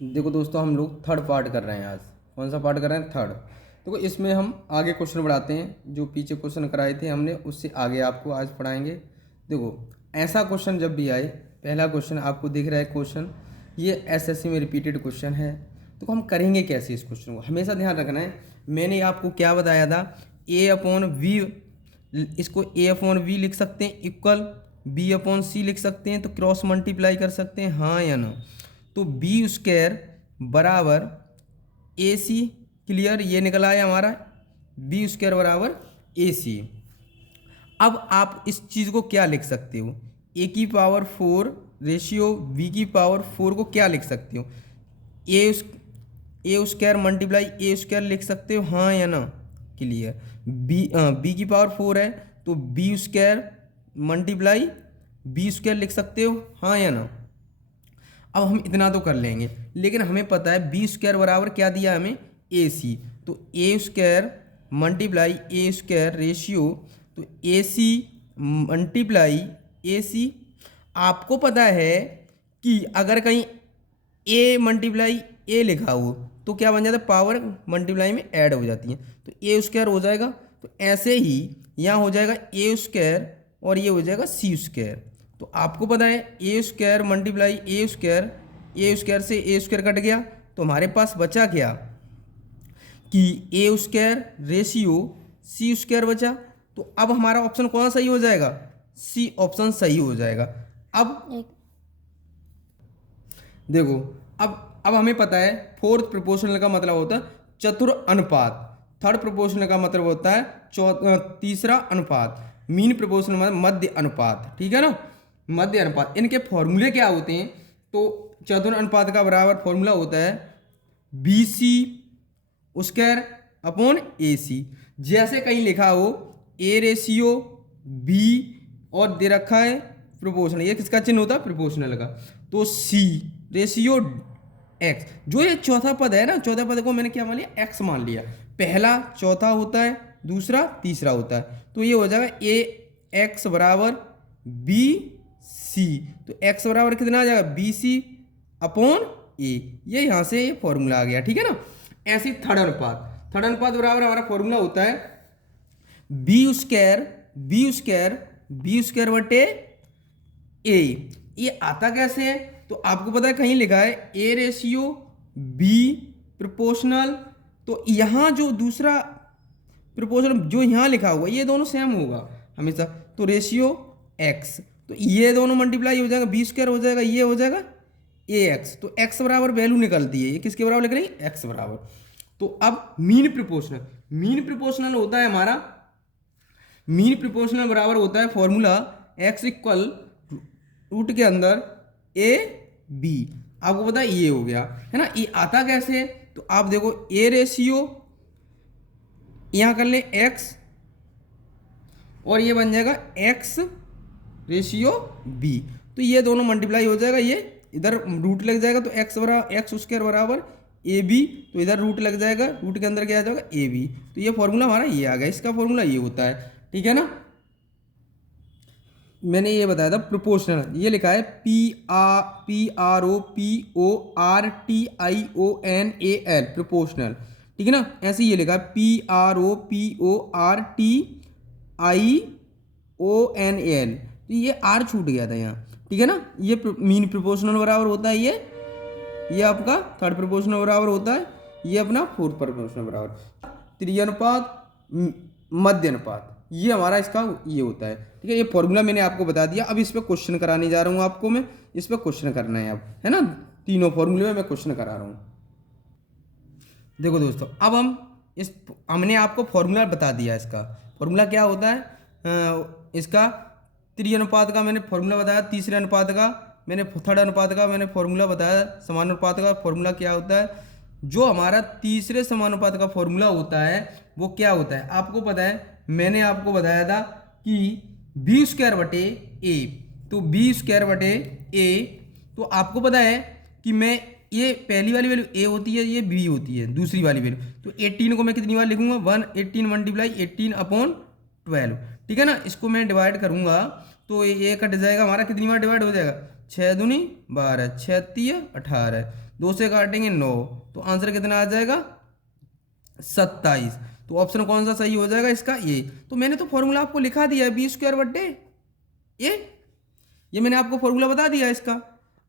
देखो दोस्तों, हम लोग थर्ड पार्ट कर रहे हैं आज। कौन सा पार्ट कर रहे हैं? थर्ड। देखो इसमें हम आगे क्वेश्चन बढ़ाते हैं, जो पीछे क्वेश्चन कराए थे हमने उससे आगे आपको आज पढ़ाएंगे। देखो ऐसा क्वेश्चन जब भी आए, पहला क्वेश्चन आपको दिख रहा है क्वेश्चन, ये एसएससी में रिपीटेड क्वेश्चन है। तो हम करेंगे कैसे इस क्वेश्चन को, हमेशा ध्यान रखना है। मैंने आपको क्या बताया था, ए अपॉन वी, इसको ए अपॉन वी लिख सकते हैं इक्वल बी अपॉन सी लिख सकते हैं, तो क्रॉस मल्टीप्लाई कर सकते हैं, हाँ या ना। तो बी स्क्वायर बराबर ए सी, क्लियर, ये निकला है हमारा बी स्क्वायर बराबर ए सी। अब आप इस चीज़ को क्या लिख सकते हो, ए की पावर 4 रेशियो बी की पावर 4 को क्या लिख सकते हो, ए स्क्वायर मल्टीप्लाई ए स्क्वायर लिख सकते हो, हाँ या ना, क्लियर। बी की पावर 4 है तो B square multiply B square लिख सकते हो, हाँ या ना। अब हम इतना तो कर लेंगे, लेकिन हमें पता है बी स्क्वायर बराबर क्या दिया हमें, ए सी। तो ए स्क्वायर मल्टीप्लाई ए स्क्वायर रेशियो, तो ए सी मल्टीप्लाई ए सी। आपको पता है कि अगर कहीं ए मल्टीप्लाई ए लिखा हो तो क्या बन जाता है, पावर मल्टीप्लाई में ऐड हो जाती है, तो ए स्क्वायर हो जाएगा। तो ऐसे ही यहाँ हो जाएगा ए स्क्वायर और ये हो जाएगा सी स्क्वायर। तो आपको पता है ए स्क्वायर मल्टीप्लाई ए स्क्वायर से ए स्क्वायर कट गया, तो हमारे पास बचा क्या कि ए स्क्वायर रेशियो सी स्क्वायर बचा। तो अब हमारा ऑप्शन कौन सही हो जाएगा, सी ऑप्शन सही हो जाएगा। अब देखो, अब हमें पता है फोर्थ प्रोपोर्शनल का मतलब होता है चतुर अनुपात, थर्ड प्रोपोर्शनल का मतलब होता है तीसरा अनुपात, मीन प्रोपोर्शनल मतलब मध्य अनुपात, ठीक है ना, मध्य अनुपात। इनके फॉर्मूले क्या होते हैं, तो चतुर अनुपात का बराबर फॉर्मूला होता है बी सी स्क्वायर अपॉन ए सी। जैसे कहीं लिखा हो ए रेशियो बी और दे रखा है प्रोपोर्शनल, ये किसका चिन्ह होता है, प्रोपोर्शनल का, तो सी रेशियो एक्स। जो ये चौथा पद है ना, चौथा पद को मैंने क्या मान लिया, एक्स मान लिया। पहला चौथा होता है, दूसरा तीसरा होता है, तो ये हो जाएगा ए एक्स बराबर बी सी। तो एक्स बराबर कितना आ जाएगा, बी सी अपॉन ए, ये यहाँ से ये फॉर्मूला आ गया, ठीक है ना। ऐसे थर्ड अनुपात बराबर हमारा फॉर्मूला होता है बी स्क्वायर बटे ए। ये आता कैसे है, तो आपको पता है कहीं लिखा है ए रेशियो बी प्रोपोर्शनल, तो यहाँ जो दूसरा प्रोपोर्शनल जो यहाँ लिखा हुआ ये दोनों सेम होगा हमेशा, तो रेशियो एक्स, तो ये दोनों मल्टीप्लाई हो जाएगा, बी स्क्वायर हो जाएगा, ये हो जाएगा ए एक्स। तो एक्स बराबर वैल्यू निकलती है, ये किसके बराबर लिख रही है, एक्स बराबर। तो अब मीन प्रोपोर्शनल होता है हमारा, मीन प्रोपोर्शनल बराबर होता है फॉर्मूला एक्स इक्वल रूट के अंदर ए बी। आपको पता है ये हो गया है ना। ये आता कैसे है, तो आप देखो ए रेशियो यहां कर ले एक्स और ये बन जाएगा एक्स रेशियो बी, तो ये दोनों मल्टीप्लाई हो जाएगा, ये इधर रूट लग जाएगा, तो एक्स बराबर एक्स स्क्वायर बराबर ए बी, तो इधर रूट लग जाएगा, रूट के अंदर क्या आ जाएगा ए बी। तो ये फॉर्मूला हमारा ये आ गया, इसका फॉर्मूला ये होता है, ठीक है ना। मैंने ये बताया था प्रोपोर्शनल, ये लिखा है PROPORTIONAL प्रोपोर्शनल, ठीक है ना। ऐसे ये लिखा है PROPORTIONAL, तो ये आर छूट गया था यहाँ, ठीक है ना। ये मीन प्रोपोर्शनल बराबर होता है, ये आपका थर्ड प्रोपोर्शनल बराबर होता है, ये अपना फोर्थ प्रोपोर्शनल बराबर, त्रिअनुपात मध्य अनुपात, ये हमारा इसका ये होता है, ठीक है। ये फॉर्मूला मैंने आपको बता दिया। अब इस पर क्वेश्चन कराने जा रहा हूँ आपको मैं, इस पर क्वेश्चन करना है अब, है ना, तीनों फॉर्मूले में मैं क्वेश्चन करा रहा हूँ। देखो दोस्तों, अब हमने आपको फॉर्मूला बता दिया, इसका फॉर्मूला क्या होता है, इसका त्रिअनुपात का मैंने फॉर्मूला बताया, तीसरे अनुपात का मैंने, थर्ड अनुपात का मैंने फॉर्मूला बताया, समानुपात का फॉर्मूला क्या होता है। जो हमारा तीसरे समानुपात का फॉर्मूला होता है वो क्या होता है, आपको पता है, मैंने आपको बताया था कि बी स्क्वायर बटे ए, तो बी स्क्वायर बटे ए, तो आपको पता है कि मैं ये पहली वाली वैल्यू ए होती है, ये बी होती है दूसरी वाली वैल्यू, तो 18 को मैं कितनी बार लिखूंगा, 118 मल्टीप्लाई 18 अपॉन 12, ठीक है ना। इसको मैं डिवाइड करूंगा तो ये कट जाएगा हमारा, कितनी बार डिवाइड हो जाएगा, 6 दूनी 12, 6 तिया 18, 2 से काटेंगे 9, तो आंसर कितना आ जाएगा 27। तो ऑप्शन कौन सा सही हो जाएगा इसका? ये। तो मैंने तो फॉर्मूला आपको लिखा दिया है, बी स्क्वायर बट्टे ये मैंने आपको फॉर्मूला बता दिया इसका।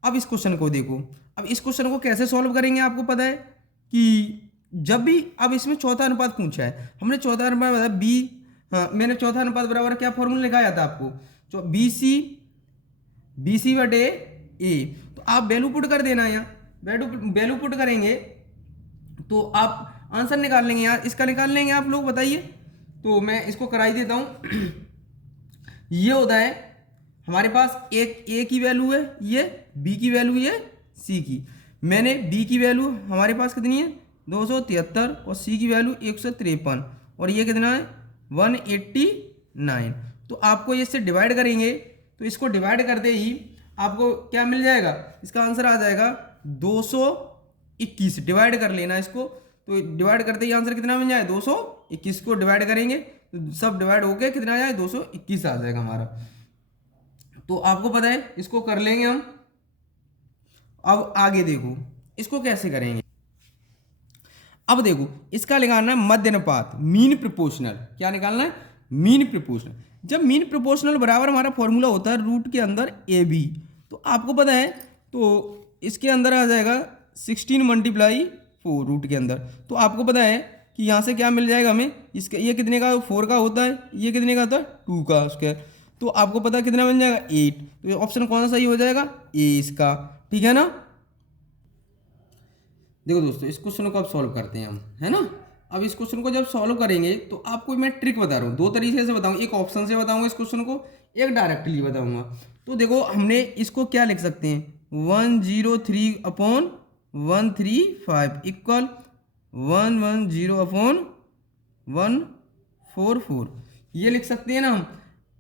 अब इस क्वेश्चन को देखो, अब इस क्वेश्चन को कैसे सॉल्व करेंगे आपको पता है कि जब भी, अब इसमें चौथा अनुपात पूछा है, हमने चौथा अनुपात बताया बी, हाँ मैंने चौथा अनुपात बराबर क्या फॉर्मूला लिखाया था आपको, बी सी बटे ए। तो आप वैल्यू पुट कर देना, यहाँ वैल्यू पुट करेंगे तो आप आंसर निकाल लेंगे। यार इसका निकाल लेंगे आप लोग, बताइए। तो मैं इसको कराई देता हूँ। ये होता है हमारे पास एक ए की वैल्यू है, ये बी की वैल्यू है, सी की। मैंने बी की वैल्यू हमारे पास कितनी है 273 और सी की वैल्यू 153 और ये कितना है 189। तो आपको ये इससे डिवाइड करेंगे तो इसको डिवाइड करते ही आपको क्या मिल जाएगा, इसका आंसर आ जाएगा 221। डिवाइड कर लेना इसको, तो डिवाइड करते ही आंसर कितना मिल जाए 221 को डिवाइड करेंगे तो सब डिवाइड होके कितना आ जाए 221 आ जाएगा हमारा। तो आपको पता है इसको कर लेंगे हम। अब आगे देखो इसको कैसे करेंगे। अब देखो इसका निकालना है मध्य अनुपात, मीन प्रोपोर्शनल। क्या निकालना है? Mean proportional. जब मीन प्रोपोर्शनल बराबर हमारा फॉर्मूला होता है रूट के अंदर ए बी, तो आपको पता है तो इसके अंदर आ जाएगा 16 मल्टीप्लाई 4 रूट के अंदर। तो आपको पता है कि यहाँ से क्या मिल जाएगा हमें, इसका ये कितने का 4 का होता है, ये कितने का होता है 2 का उसके। तो आपको पता कितना मिल जाएगा 8। तो ये ऑप्शन कौन सा सही हो जाएगा? ए इसका। ठीक है ना। देखो दोस्तों इस क्वेश्चन को अब सॉल्व करते हैं हम, है ना। अब इस क्वेश्चन को जब सॉल्व करेंगे तो आपको मैं ट्रिक बता रहा हूँ, दो तरीके से बताऊँगा। एक ऑप्शन से बताऊँगा इस क्वेश्चन को, एक डायरेक्टली बताऊँगा। तो देखो हमने इसको क्या लिख सकते हैं 103/135 इक्वल 110/144 ये लिख सकते हैं ना हम।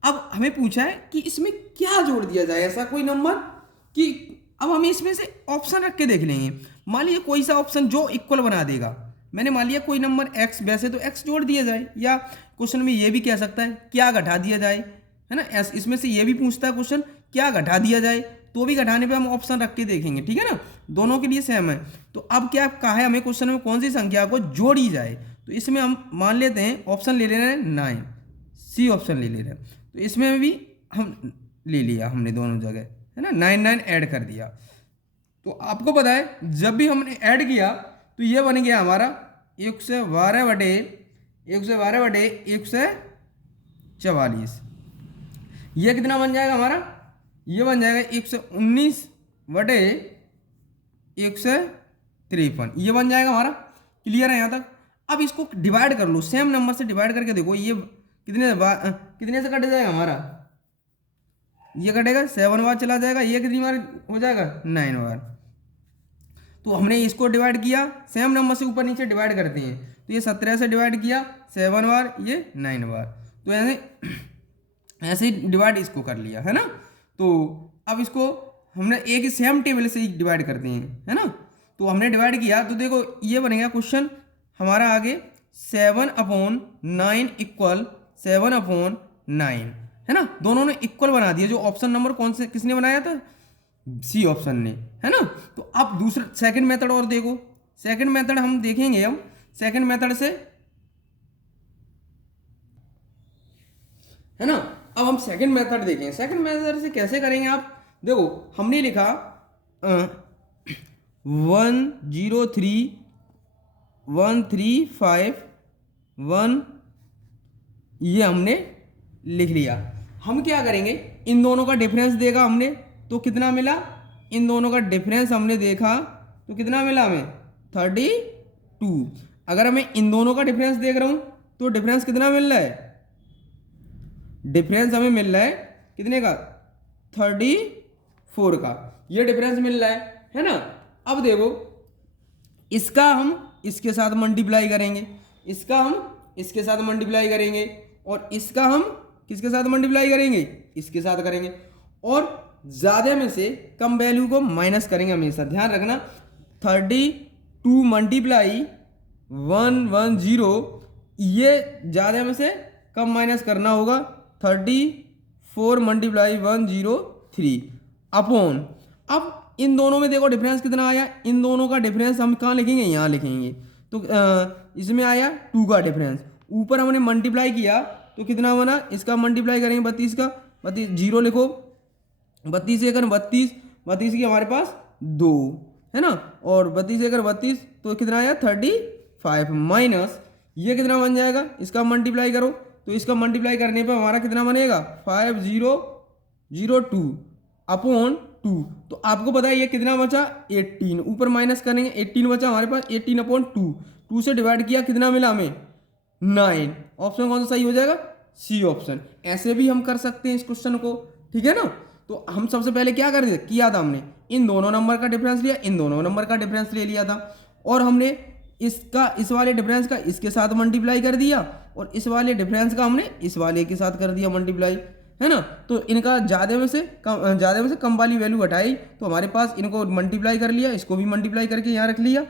अब हमें पूछा है कि इसमें क्या जोड़ दिया जाए, ऐसा कोई नंबर कि अब हमें इसमें से ऑप्शन रख के देख लेंगे। मान लीजिए कोई सा ऑप्शन जो इक्वल बना देगा, मैंने मान लिया कोई नंबर x, वैसे तो x जोड़ दिया जाए, या क्वेश्चन में ये भी कह सकता है क्या घटा दिया जाए, है ना। इसमें से ये भी पूछता है क्वेश्चन क्या घटा दिया जाए, तो भी घटाने पे हम ऑप्शन रख के देखेंगे। ठीक है ना, दोनों के लिए सेम है। तो अब क्या कहा है हमें क्वेश्चन में, कौन सी संख्या को जोड़ी जाए। तो इसमें हम मान लेते हैं ऑप्शन ले ले रहे हैं 9, सी ऑप्शन ले ले रहे हैं। तो इसमें भी हम ले लिया हमने दोनों जगह, है ना, 9 ऐड कर दिया। तो आपको पता है जब भी हमने ऐड किया तो ये बन गया हमारा 112/144। ये कितना बन जाएगा हमारा, ये बन जाएगा 119/153 ये बन जाएगा हमारा। क्लियर है यहाँ तक। अब इसको डिवाइड कर लो, सेम नंबर से डिवाइड करके देखो ये कितने से कट जाएगा हमारा, ये कटेगा 7 बार चला जाएगा, ये कितनी बार हो जाएगा 9 बार। तो हमने इसको डिवाइड किया, सेम नंबर से ऊपर नीचे डिवाइड करते हैं, तो ये 17 से डिवाइड किया 7 बार, ये 9 बार। तो ऐसे ही डिवाइड इसको कर लिया, है ना। तो अब इसको हमने एक ही सेम टेबल से ही डिवाइड करते हैं, है ना। तो हमने डिवाइड किया तो देखो ये बनेगा क्वेश्चन हमारा आगे 7/9 इक्वल 7/9, है ना। दोनों ने इक्वल बना दिया। जो ऑप्शन नंबर कौन से किसने बनाया था, सी ऑप्शन ने, है ना। तो अब दूसरा सेकंड मेथड और देखो, सेकंड मेथड हम देखेंगे। हम सेकंड मेथड से, है ना, अब हम सेकंड मेथड देखेंगे। सेकंड मेथड से कैसे करेंगे आप देखो, हमने लिखा 103/135 ये हमने लिख लिया। हम क्या करेंगे, इन दोनों का डिफरेंस देगा हमने तो कितना मिला, इन दोनों का डिफरेंस हमने देखा तो कितना मिला हमें 32। अगर मैं इन दोनों का डिफरेंस देख रहा हूं तो डिफरेंस कितना मिल रहा है, डिफरेंस हमें मिल रहा है कितने का 34 का, ये डिफरेंस मिल रहा है ना। अब देखो इसका हम इसके साथ मल्टीप्लाई करेंगे, इसका हम इसके साथ मल्टीप्लाई करेंगे, और इसका हम किसके साथ मल्टीप्लाई करेंगे, इसके साथ करेंगे, और ज़्यादा में से कम वैल्यू को माइनस करेंगे। हमेशा ध्यान रखना 32 मल्टीप्लाई 110 ये ज़्यादा में से कम माइनस करना होगा 34 मल्टीप्लाई 103। अपॉन, अब इन दोनों में देखो डिफरेंस कितना आया, इन दोनों का डिफरेंस हम कहाँ लिखेंगे, यहाँ लिखेंगे। तो इसमें आया 2 का डिफरेंस, ऊपर हमने मल्टीप्लाई किया तो कितना बना, इसका मल्टीप्लाई करेंगे 32 का, 32 जीरो लिखो, 32 से अगर 32, 32 की हमारे पास 2 है ना, और 32 से अगर 32 तो कितना आया 35 माइनस ये कितना बन जाएगा, इसका मल्टीप्लाई करो तो इसका मल्टीप्लाई करने पर हमारा कितना बनेगा 5002 अपॉन 2। तो आपको पता है ये कितना बचा 18, ऊपर माइनस करेंगे 18 बचा हमारे पास, 18 अपॉन 2, 2 से डिवाइड किया कितना मिला हमें 9। ऑप्शन कौन सा सही हो जाएगा, सी ऑप्शन। ऐसे भी हम कर सकते हैं इस क्वेश्चन को, ठीक है ना। तो हम सबसे पहले क्या कर किया था, हमने इन दोनों नंबर का डिफरेंस लिया, इन दोनों नंबर का डिफरेंस ले लिया था, और हमने इसका इस वाले डिफरेंस का इसके साथ मल्टीप्लाई कर दिया, और इस वाले डिफरेंस का हमने इस वाले के साथ कर दिया मल्टीप्लाई, है ना। तो इनका ज़्यादा में से कम वाली वैल्यू हटाई तो हमारे पास इनको मल्टीप्लाई कर लिया, इसको भी मल्टीप्लाई करके यहाँ रख लिया,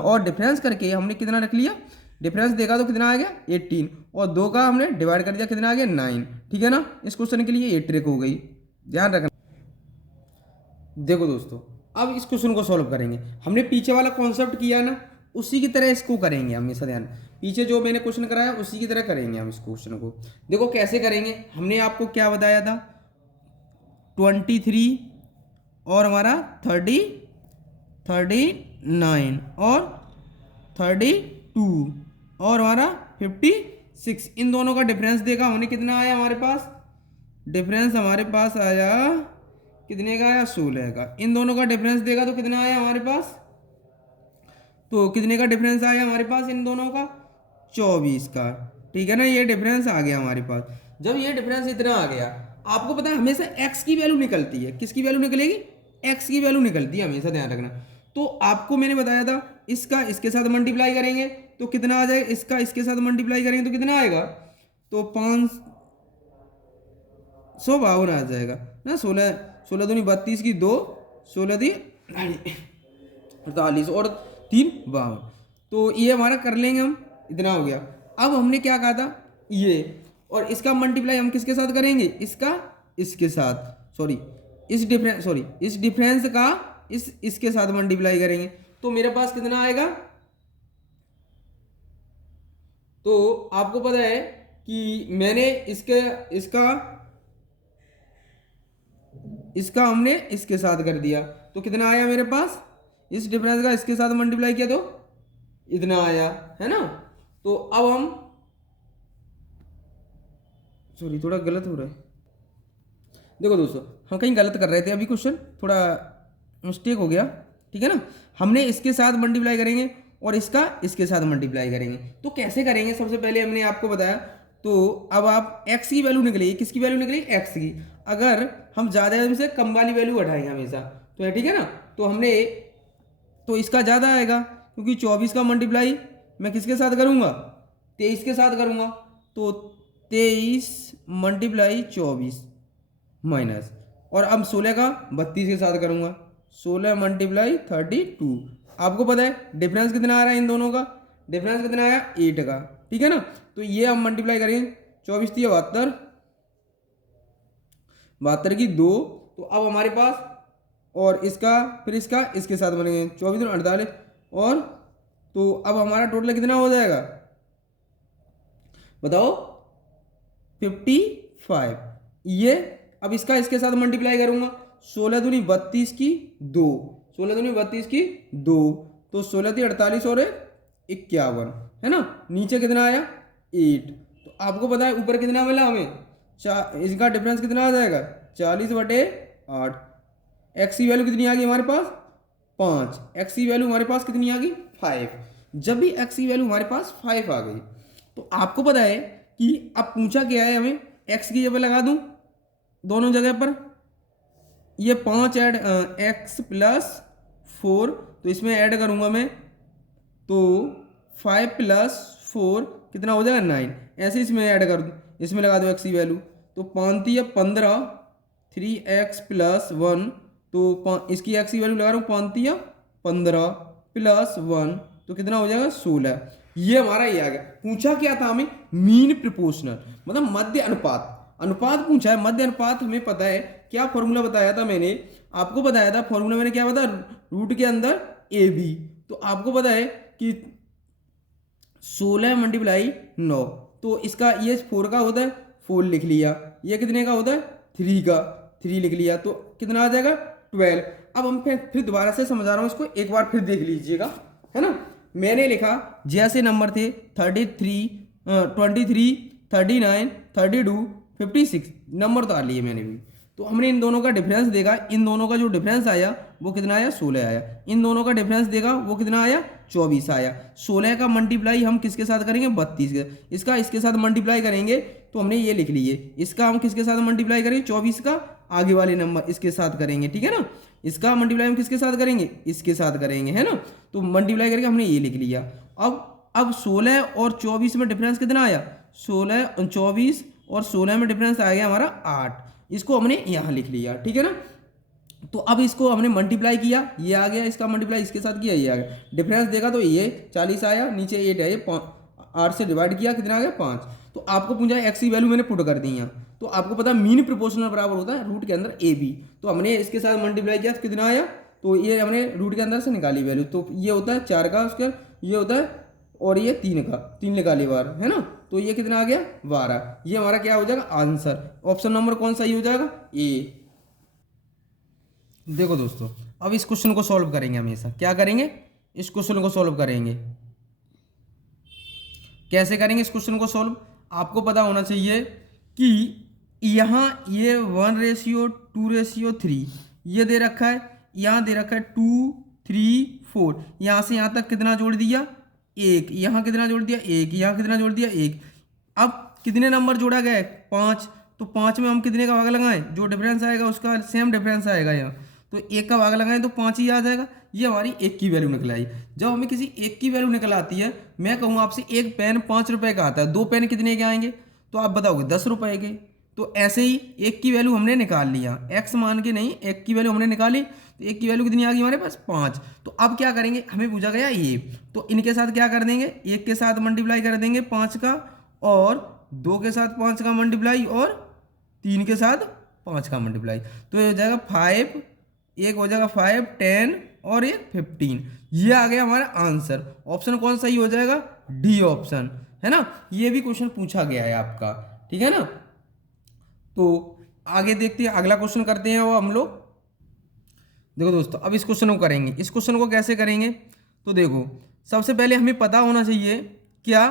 और डिफरेंस करके हमने कितना रख लिया, डिफरेंस देखा तो कितना आ गया 18, और 2 का हमने डिवाइड कर दिया कितना आ गया 9, ठीक है ना। इस क्वेश्चन के लिए ये ट्रिक हो गई, ध्यान रखना। देखो दोस्तों, अब इस क्वेश्चन को सॉल्व करेंगे, हमने पीछे वाला कॉन्सेप्ट किया ना, उसी की तरह इसको करेंगे हमेशा, ध्यान, पीछे जो मैंने क्वेश्चन कराया उसी की तरह करेंगे हम इस क्वेश्चन को। देखो कैसे करेंगे, हमने आपको क्या बताया था 23 और हमारा 39 और 32 और हमारा 56, इन दोनों का डिफरेंस देखा हमने कितना आया हमारे पास, डिफरेंस हमारे पास आया कितने का आया 16 का। इन दोनों का डिफरेंस देखा तो कितना आया हमारे पास, तो कितने का डिफरेंस आया हमारे पास इन दोनों का 24 का, ठीक है ना। ये डिफरेंस आ गया हमारे पास। जब ये डिफरेंस इतना आ गया, आपको पता है हमेशा x की वैल्यू निकलती है, किसकी वैल्यू निकलेगी, x की वैल्यू निकलती है हमेशा, ध्यान रखना। तो आपको मैंने बताया था इसका इसके साथ मल्टीप्लाई करेंगे तो कितना आ जाएगा, इसका इसके साथ मल्टीप्लाई करेंगे तो कितना आएगा, तो 552 आ जाएगा ना। 16 दूनी 32 की 2, 16 दी 48 और 3 52, तो ये हमारा कर लेंगे हम, इतना हो गया। अब हमने क्या कहा था ये, और इसका मल्टीप्लाई हम किसके साथ करेंगे, इसका इसके साथ, इस डिफरेंस का इसके साथ मल्टीप्लाई करेंगे तो मेरे पास कितना आएगा। तो आपको पता है कि मैंने इसका हमने इसके साथ कर दिया तो कितना आया मेरे पास, इस डिफरेंस का इसके साथ मल्टीप्लाई किया तो इतना आया, है ना। तो अब हम थोड़ा गलत हो रहा है, देखो दोस्तों हम कहीं गलत कर रहे थे, अभी क्वेश्चन थोड़ा मिस्टेक हो गया, ठीक है ना। हमने इसके साथ मल्टीप्लाई करेंगे और इसका इसके साथ मल्टीप्लाई करेंगे, तो कैसे करेंगे, सबसे पहले हमने आपको बताया। तो अब आप x की वैल्यू निकलेगी, किसकी वैल्यू निकलेगी, x की। अगर हम ज़्यादा से कम वाली वैल्यू हटाएंगे हमेशा, तो है ठीक है ना। तो हमने तो इसका ज़्यादा आएगा क्योंकि 24 का मल्टीप्लाई मैं किसके साथ करूँगा, 23 के साथ करूँगा, तो 23 मल्टीप्लाई 24 माइनस, और अब 16 का 32 के साथ करूँगा, 16 मल्टीप्लाई 32। आपको पता है डिफरेंस कितना आ रहा है इन दोनों का, डिफरेंस कितना आया 8 का, ठीक है ना। तो ये हम मल्टीप्लाई करेंगे, 24 थी 72, 72 की 2, तो अब हमारे पास और इसका फिर इसका इसके साथ बनेंगे 24 और 48, और तो अब हमारा टोटल कितना हो जाएगा बताओ 55। ये अब इसका इसके साथ मल्टीप्लाई करूंगा, 16 दूनी 32 की 2, 16 दूनी 32 की 2, तो 16 थी 48 और 51, है ना। नीचे कितना आया 8, तो आपको पता है ऊपर कितना मिला हमें, इसका डिफरेंस कितना आ जाएगा 40/8। एक्स की वैल्यू कितनी आ गई हमारे पास 5, एक्स की वैल्यू हमारे पास कितनी आ गई 5। जब भी एक्स की वैल्यू हमारे पास 5 आ गई तो आपको पता है कि अब पूछा क्या है हमें, एक्स की जगह लगा दूं दोनों जगह पर, ये 5 ऐड एक्स प्लस 4, तो इसमें ऐड करूंगा मैं, तो 5 + 4 कितना हो जाएगा 9, ऐसे इसमें ऐड कर दूँ, इसमें लगा दो एक्स की वैल्यू, तो 5 या 15, 3x + 1, तो इसकी एक्स की वैल्यू लगा रहा हूँ 5 या 15 + 1, तो कितना हो जाएगा 16। ये हमारा ये आ गया। पूछा क्या था हमें, मीन प्रोपोर्शनल, मतलब मध्य अनुपात। अनुपात पूछा है, मध्य अनुपात हमें पता है। क्या फॉर्मूला बताया था मैंने आपको, बताया था फॉर्मूला मैंने क्या बताया, रूट के अंदर ए बी। तो आपको पता है कि 16 मल्टीप्लाई 9, तो इसका ये 4 का होता है, 4 लिख लिया। ये कितने का होता है, 3 का, 3 लिख लिया। तो कितना आ जाएगा, 12। अब हम फिर दोबारा से समझा रहा हूँ इसको, एक बार फिर देख लीजिएगा, है ना। मैंने लिखा जैसे नंबर थे 33, 23, 39, 32, 56 नंबर उतार लिए मैंने भी। तो हमने इन दोनों का डिफरेंस देखा, इन दोनों का जो डिफरेंस आया वो कितना आया, 16 आया। इन दोनों का डिफरेंस देखा वो कितना आया, 24 आया। 16 का मल्टीप्लाई हम किसके साथ करेंगे, 32 के, इसका इसके साथ मल्टीप्लाई करेंगे तो हमने ये लिख लिए। इसका हम किसके साथ मल्टीप्लाई करेंगे, 24 का आगे वाले नंबर इसके साथ करेंगे, ठीक है ना। इसका मल्टीप्लाई हम किसके साथ करेंगे, इसके साथ करेंगे, है ना। तो मल्टीप्लाई करके हमने ये लिख लिया। अब 16 और 24 में डिफरेंस कितना आया, 16, 24 और 16 में डिफरेंस आ गया हमारा 8। इसको हमने यहाँ लिख लिया, ठीक है ना। तो अब इसको हमने मल्टीप्लाई किया, ये आ गया, इसका मल्टीप्लाई इसके साथ किया, ये आ गया। डिफरेंस देखा तो ये 40 आया, नीचे 8 है, ये 8 से डिवाइड किया, कितना आ गया, 5। तो आपको पूछा एक्स की वैल्यू मैंने पुट कर दी यहाँ। तो आपको पता मीन प्रोपोर्शनल बराबर होता है रूट के अंदर ए बी। तो हमने इसके साथ मल्टीप्लाई किया, कितना आया, तो ये हमने रूट के अंदर से निकाली वैल्यू। तो ये होता है 4 का स्क्वायर, ये होता है, और ये 3 का, 3 निकाली बार, है ना। तो ये कितना आ गया, 12। ये हमारा क्या हो जाएगा, आंसर। ऑप्शन नंबर कौन सा ही हो जाएगा, ए। देखो दोस्तों, अब इस क्वेश्चन को सॉल्व करेंगे, हमेशा क्या करेंगे, इस क्वेश्चन को सॉल्व करेंगे। कैसे करेंगे इस क्वेश्चन को सॉल्व, आपको पता होना चाहिए कि यहाँ ये 1:2:3 ये दे रखा है, यहाँ दे रखा है 2, 3, 4, यहाँ से यहाँ तक कितना जोड़ दिया, 1, यहाँ कितना जोड़ दिया, 1, यहाँ कितना जोड़ दिया, 1। अब कितने नंबर जोड़ा गया है, 5। तो 5 में हम कितने का भाग लगाएं, जो डिफरेंस आएगा उसका सेम डिफरेंस आएगा यहाँ। तो 1 का भाग लगाएं तो 5 ही आ जाएगा। ये हमारी 1 की वैल्यू निकल आई। जब हमें किसी 1 की वैल्यू निकल आती है, मैं कहूँ आपसे एक पेन 5 रुपए का आता है, 2 पेन कितने के आएंगे, तो आप बताओगे 10 रुपए के। तो ऐसे ही 1 की वैल्यू हमने निकाल लिया, एक्स मान के नहीं, 1 की वैल्यू हमने निकाली। तो 1 की वैल्यू कितनी आ गई हमारे पास, 5। तो अब क्या करेंगे, हमें पूछा गया ये, तो इनके साथ क्या कर देंगे, 1 के साथ मल्टीप्लाई कर देंगे 5 का, और 2 के साथ 5 का मल्टीप्लाई, और 3 के साथ 5 का मल्टीप्लाई। तो ये हो जाएगा 5, एक हो जाएगा 5, 10 और एक 15। ये आ गया हमारा आंसर। ऑप्शन कौन सही हो जाएगा, डी ऑप्शन, है ना। ये भी क्वेश्चन पूछा गया है आपका, ठीक है ना। तो आगे देखते हैं, अगला क्वेश्चन करते हैं वो हम लोग। देखो दोस्तों, अब इस क्वेश्चन को करेंगे। इस क्वेश्चन को कैसे करेंगे, तो देखो सबसे पहले हमें पता होना चाहिए क्या,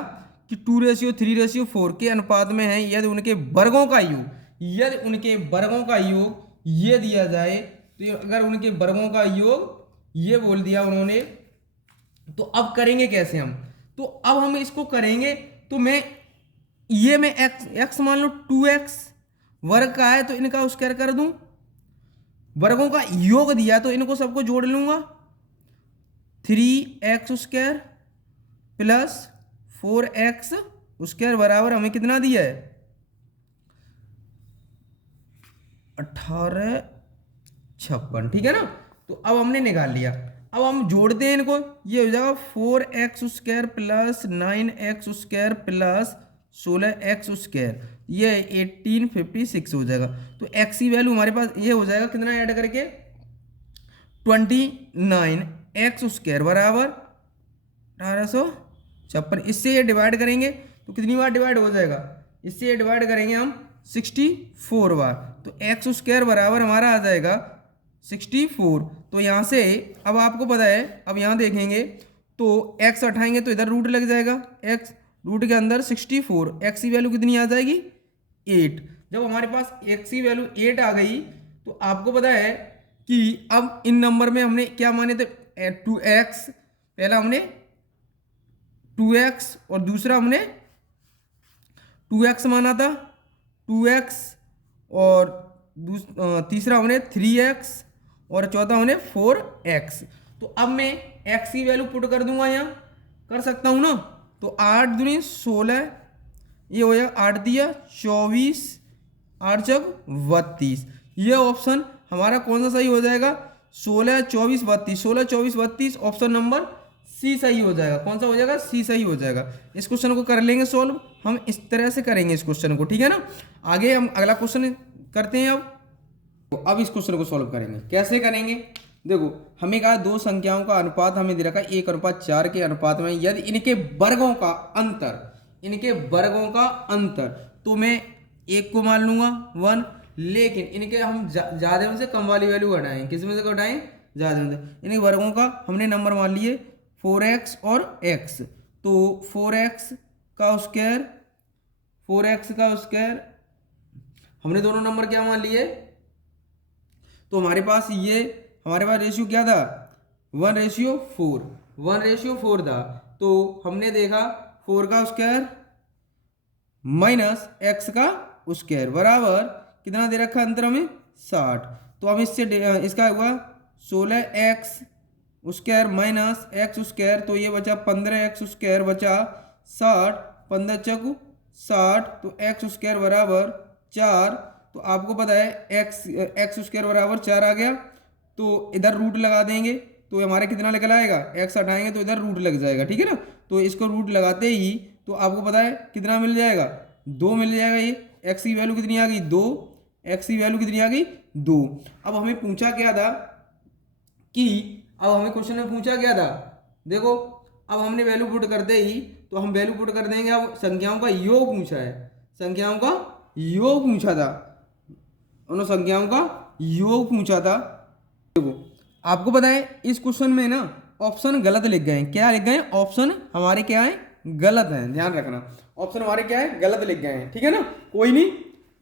कि 2:3:4 के अनुपात में है, यदि उनके वर्गों का योग, यदि उनके वर्गों का योग ये दिया जाए, तो अगर उनके वर्गों का योग ये बोल दिया उन्होंने, तो अब करेंगे कैसे हम, तो अब हम इसको करेंगे, तो मैं एक्स मान लो 2x वर्ग का है, तो इनका स्क्वायर कर दूं। वर्गों का योग दिया तो इनको सबको जोड़ लूंगा, 3x² प्लस 4x² बराबर हमें कितना दिया है, 1856, ठीक है ना। तो अब हमने निकाल लिया। अब हम जोड़ते हैं इनको, ये हो जाएगा 4x² plus 9x² plus 16x², ये 1856 हो जाएगा। तो x की वैल्यू हमारे पास ये हो जाएगा, कितना ऐड करके 29x² बराबर 1856। इससे ये डिवाइड करेंगे तो कितनी बार डिवाइड हो जाएगा, इससे ये डिवाइड करेंगे हम 64 बार। तो x² बराबर हमारा आ जाएगा 64। तो यहाँ से अब आपको पता है, अब यहाँ देखेंगे तो x हटाएंगे तो इधर रूट लग जाएगा, x रूट के अंदर 64, x की वैल्यू कितनी आ जाएगी 8। जब हमारे पास x की वैल्यू 8 आ गई, तो आपको पता है कि अब इन नंबर में हमने क्या माने थे, 2x, पहला हमने 2x और दूसरा हमने 2x माना था, 2x और तीसरा हमने 3x और चौथा हमने 4x। तो अब मैं x की वैल्यू पुट कर दूंगा, यहाँ कर सकता हूँ ना। तो 8 दूनी 16, ये हो जाएगा 8 दिया 24, 8 चौक 32। ये ऑप्शन हमारा कौन सा सही हो जाएगा, 16, 24, 32, 16, 24, 32, ऑप्शन नंबर सी सही हो जाएगा। कौन सा हो जाएगा, सी सही हो जाएगा। इस क्वेश्चन को कर लेंगे सॉल्व। हम इस तरह से करेंगे इस क्वेश्चन को, ठीक है ना। आगे हम अगला क्वेश्चन करते हैं। अब इस क्वेश्चन को सॉल्व करेंगे। कैसे करेंगे, देखो हमें कहा दो संख्याओं का अनुपात हमें दे रखा है 1:4 के अनुपात में यदि इनके वर्गों का अंतर, तो मैं एक को मान लूंगा 1, लेकिन इनके हम ज्यादा में से कम वाली वैल्यू घटाएं। किस में से घटाएं, ज्यादा में से। इनके वर्गों का हमने नंबर मान लिए 4x और x, तो 4x का स्क्वायर हमने दोनों नंबर क्या मान लिए, तो हमारे पास रेशियो क्या था 1:4 था। तो हमने देखा 4 का स्क्वायर माइनस x का स्क्वायर बराबर कितना दे रखा अंतर हमें 60। तो हम इसका हुआ 16x square minus x square, तो ये बचा 15x स्क्वायर बचा 60, 15 चौक 60, तो x स्क्वायर बराबर 4। तो आपको पता है x स्क्वायर बराबर 4 आ गया, तो इधर रूट लगा देंगे तो हमारे कितना निकल आएगा, x हटाएंगे तो इधर रूट लग जाएगा, ठीक है ना। तो इसको रूट लगाते ही तो आपको पता है कितना मिल जाएगा, 2 मिल जाएगा। ये x की वैल्यू कितनी आ गई 2, x की वैल्यू कितनी आ गई 2। अब हमें पूछा क्या था क्वेश्चन में पूछा क्या था, देखो अब हमने वैल्यू पुट करते ही तो हम वैल्यू पुट कर देंगे। अब संख्याओं का योग पूछा है, संख्याओं का योग पूछा था, उन संख्याओं का योग पूछा था। देखो आपको पता है इस क्वेश्चन में ना ऑप्शन गलत लिख गए हैं। क्या लिख गए हैं, ऑप्शन हमारे क्या है गलत है, ध्यान रखना ऑप्शन हमारे क्या है गलत लिख गए हैं, ठीक है ना, कोई नहीं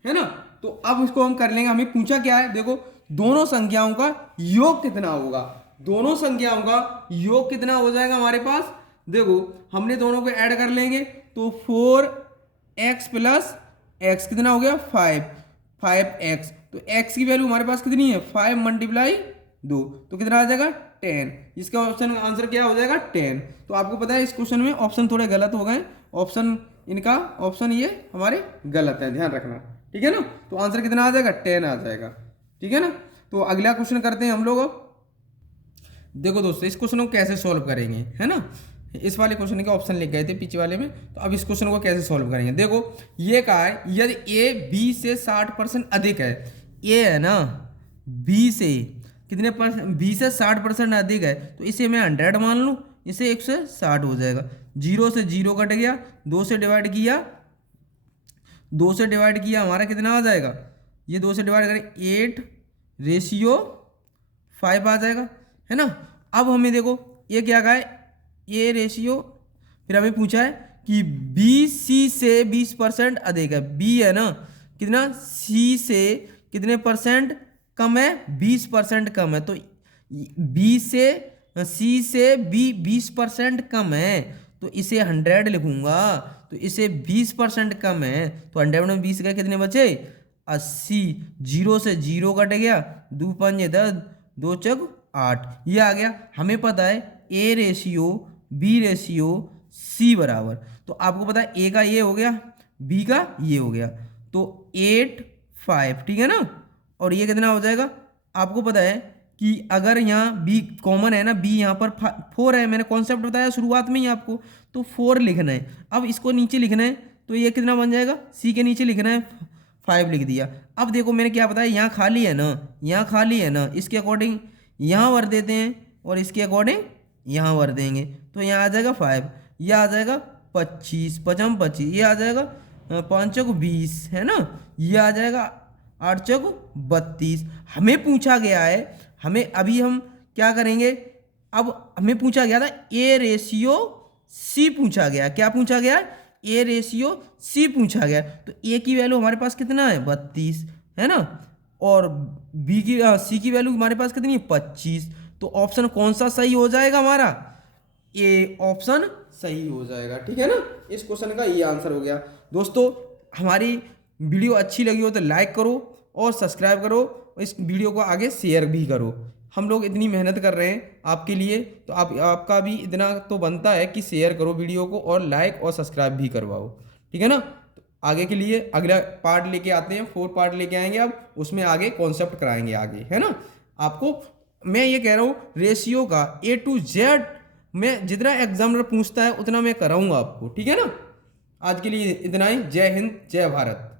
है ना। तो अब इसको हम कर लेंगे। हमें पूछा क्या है, देखो दोनों संख्याओं का योग कितना होगा, दोनों संख्याओं का योग कितना हो जाएगा हमारे पास। देखो हमने दोनों को ऐड कर लेंगे तो 4x प्लस x कितना हो गया 5x। तो x की वैल्यू हमारे पास कितनी है 5 मल्टीप्लाई 2, तो कितना आ जाएगा 10। इसका ऑप्शन आंसर क्या हो जाएगा 10। तो आपको पता है इस क्वेश्चन में ऑप्शन थोड़े गलत हो गए, ऑप्शन ये हमारे गलत है, ध्यान रखना, ठीक है ना। तो आंसर कितना आ जाएगा 10 आ जाएगा, ठीक है ना। तो अगला क्वेश्चन करते हैं हम लोग। देखो दोस्तों इस क्वेश्चन को कैसे सॉल्व करेंगे, है ना। इस वाले क्वेश्चन के ऑप्शन लिख गए थे पीछे वाले में, तो अब इस क्वेश्चन को कैसे सॉल्व करेंगे। देखो ये कहा है यदि a b से 60% अधिक है, a है ना b से कितने परसेंट, b से 60% अधिक है, तो इसे मैं 100 मान लूँ, इसे 160 हो जाएगा। 0 से 0 कट गया, 2 से डिवाइड किया हमारा कितना आ जाएगा, ये 2 से डिवाइड करें 8:5 आ जाएगा, है ना। अब हमें देखो ये क्या कहा है, ये रेशियो, फिर हमें पूछा है कि बी सी से 20% अधिक है, बी है ना कितना, सी से कितने परसेंट कम है 20% कम है, तो बी से सी से बी 20% कम है, तो इसे 100 लिखूंगा। तो इसे 20% कम है, तो 100 में 20 का कितने बचे 80, 0 से 0 कट गया, 2 5 10, 2 चौक 8, ये आ गया। हमें पता है A ratio B ratio C बराबर, तो आपको पता है ए का ये हो गया, बी का ये हो गया, तो 8:5, ठीक है ना। और ये कितना हो जाएगा, आपको पता है कि अगर यहाँ बी कॉमन है ना, बी यहाँ पर 4 है, मैंने कॉन्सेप्ट बताया शुरुआत में ही आपको, तो 4 लिखना है। अब इसको नीचे लिखना है, तो ये कितना बन जाएगा, सी के नीचे लिखना है 5 लिख दिया। अब देखो मैंने क्या बताया, यहाँ खाली है ना, यहाँ खाली है ना, इसके अकॉर्डिंग यहाँ भर देते हैं और इसके अकॉर्डिंग यहाँ भर देंगे, तो यहाँ आ जाएगा 5, यह आ जाएगा 25, 5 25, ये आ जाएगा 5 चौक 20, है ना, ये आ जाएगा 8 चौक 32। हमें पूछा गया है, हमें अभी हम क्या करेंगे, अब हमें पूछा गया था ए रेशियो सी पूछा गया, क्या पूछा गया, ए रेशियो सी पूछा गया। तो ए की वैल्यू हमारे पास कितना है 32, है ना, और बी की सी की वैल्यू हमारे पास कितनी है 25। तो ऑप्शन कौन सा सही हो जाएगा हमारा, ए ऑप्शन सही हो जाएगा, ठीक है ना। इस क्वेश्चन का ये आंसर हो गया। दोस्तों हमारी वीडियो अच्छी लगी हो तो लाइक करो और सब्सक्राइब करो, इस वीडियो को आगे शेयर भी करो। हम लोग इतनी मेहनत कर रहे हैं आपके लिए, तो आपका भी इतना तो बनता है कि शेयर करो वीडियो को और लाइक और सब्सक्राइब भी करवाओ, ठीक है ना। तो आगे के लिए अगला पार्ट लेके आते हैं, 4 पार्ट लेके आएंगे, अब उसमें आगे कॉन्सेप्ट कराएंगे आगे, है ना। आपको मैं ये कह रहा हूँ रेशियो का A to Z मैं जितना एग्जामिनर पूछता है उतना मैं कराऊंगा आपको, ठीक है ना। आज के लिए इतना ही। जय हिंद, जय भारत।